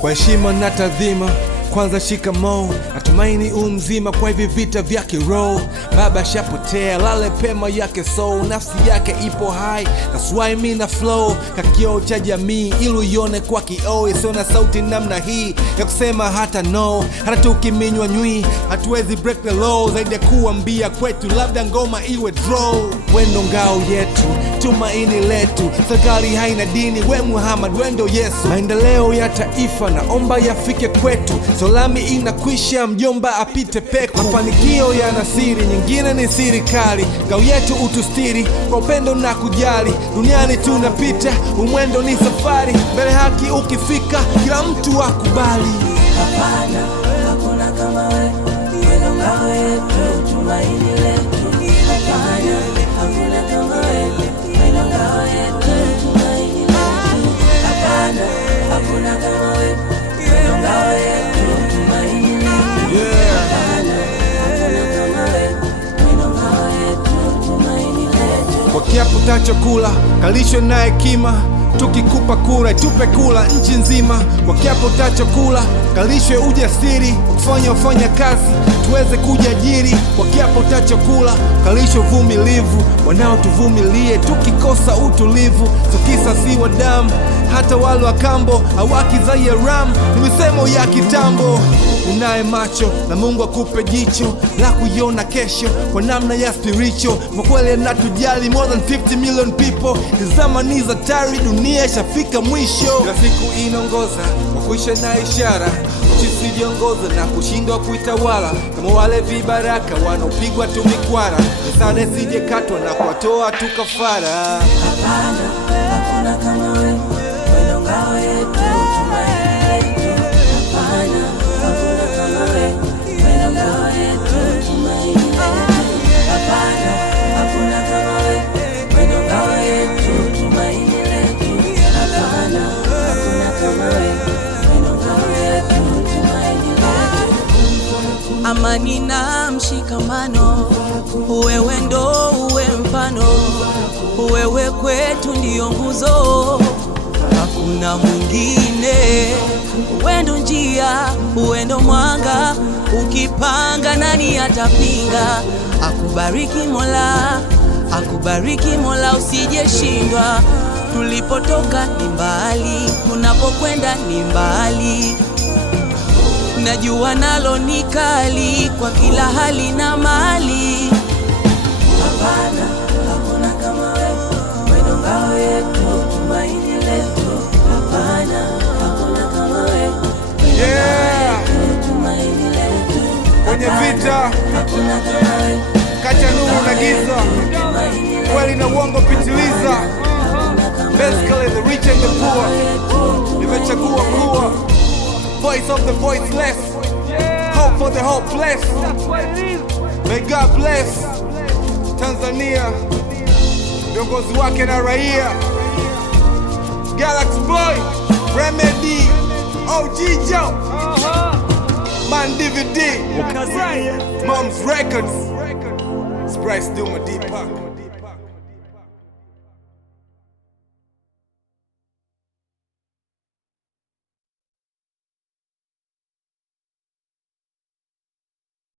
Kwa heshima na taadhima, kwanza shikamoo. Natumaini mzima kwa hivi vita vya kiroho. Baba shapotea, lale pema yake soul. Nafsi yake ipo high, that's why mi na flow kakioo cha jamii, ilu ione kwa kioo. Isio na sauti namna hii ya kusema hata no. Hata tukiminywa nywi, hatuwezi break the law. Zaidi ya kuambia kwetu, labda ngoma iwe draw. Wendo ngao yetu, tumaini letu. Serikali haina dini, we Muhammad wendo Yesu. Maendeleo ya taifa naomba yafike kwetu. Solami inakwisha, mjomba apite peku. Mafanikio yana siri, nyingine ni siri kali. Ngao yetu utustiri, kwa upendo na kujali. Duniani tunapita, umwendo ni safari. Mbele haki ukifika, kila mtu akubali. Hapana, hakuna kama we, wendo ngao yetu, tumaini letu. Hapana, hakuna kama we, wendo ngao yetu, tumaini letu. Hapana, hakuna kama we, wendo ngao yetu, tumaini letu. Hapana, hakuna kama we, wendo ngao yetu, tumaini letu. Kwa kiapo tachokula, kalishwe na hekima. Tukikupa kura, tupe kula nchi nzima. Kwa kiapo tachokula, kalishwe ujasiri. Ufanya kazi, tuweze kujiajiri. Kwa kiapo tachokula, kalishwe uvumilivu. Wanao tuvumilie, tukikosa utulivu. So kisa si wa damu, hata wale wa kambo hawaki za ram. Ni misemo ya kitambo. Unaye macho na Mungu akupe jicho la kuiona kesho kwa namna ya spiritual. Kwa kweli anatujali more than 50 million people. Zamani za tari, dunia ishafika mwisho. Kila siku inaongoza kwa kuisha na ishara. Usijiongoza na kushindwa kuitawala. Kama wale vibaraka wanaopigwa tu mikwara. Misaada isije katwa na kuwatoa tu kafara. Hapana, hakuna kama we, wendo ngao yetu, tumaini letu. Hapana, hakuna kama we, wendo ngao yetu, tumaini letu. Hapana, hakuna kama we, wendo ngao yetu, tumaini letu. Hapana, hakuna kama we, wendo ngao yetu, tumaini letu. Amani na mshikamano, wewe ndo uwe mfano. Wewe kwetu ndiyo nguzo, hakuna mwingine. Wendo njia, wendo mwanga. Ukipanga nani atapinga? Akubariki Mola, akubariki Mola, usijeshindwa. Tulipotoka ni mbali, tunapokwenda ni mbali. Najua nalo ni kali kwa kila hali na mali. Hapana, hakuna kama we, wendo ngao yetu, tumaini letu. Hapana, hakuna kama we, wendo ngao yetu, tumaini letu. Kwenye vita, Hakuna kama we, kacha nuru na giza, kweli na uongo pitiliza. Basically the rich and the poor, nimechagua kuwa voice of the voiceless, hope for the hopeless. May God bless Tanzania, viongozi wake na raia. Galaxy Boy, Remedy, OG Joe, Man DVD, Mom's Records, Sprite Duma Deepak.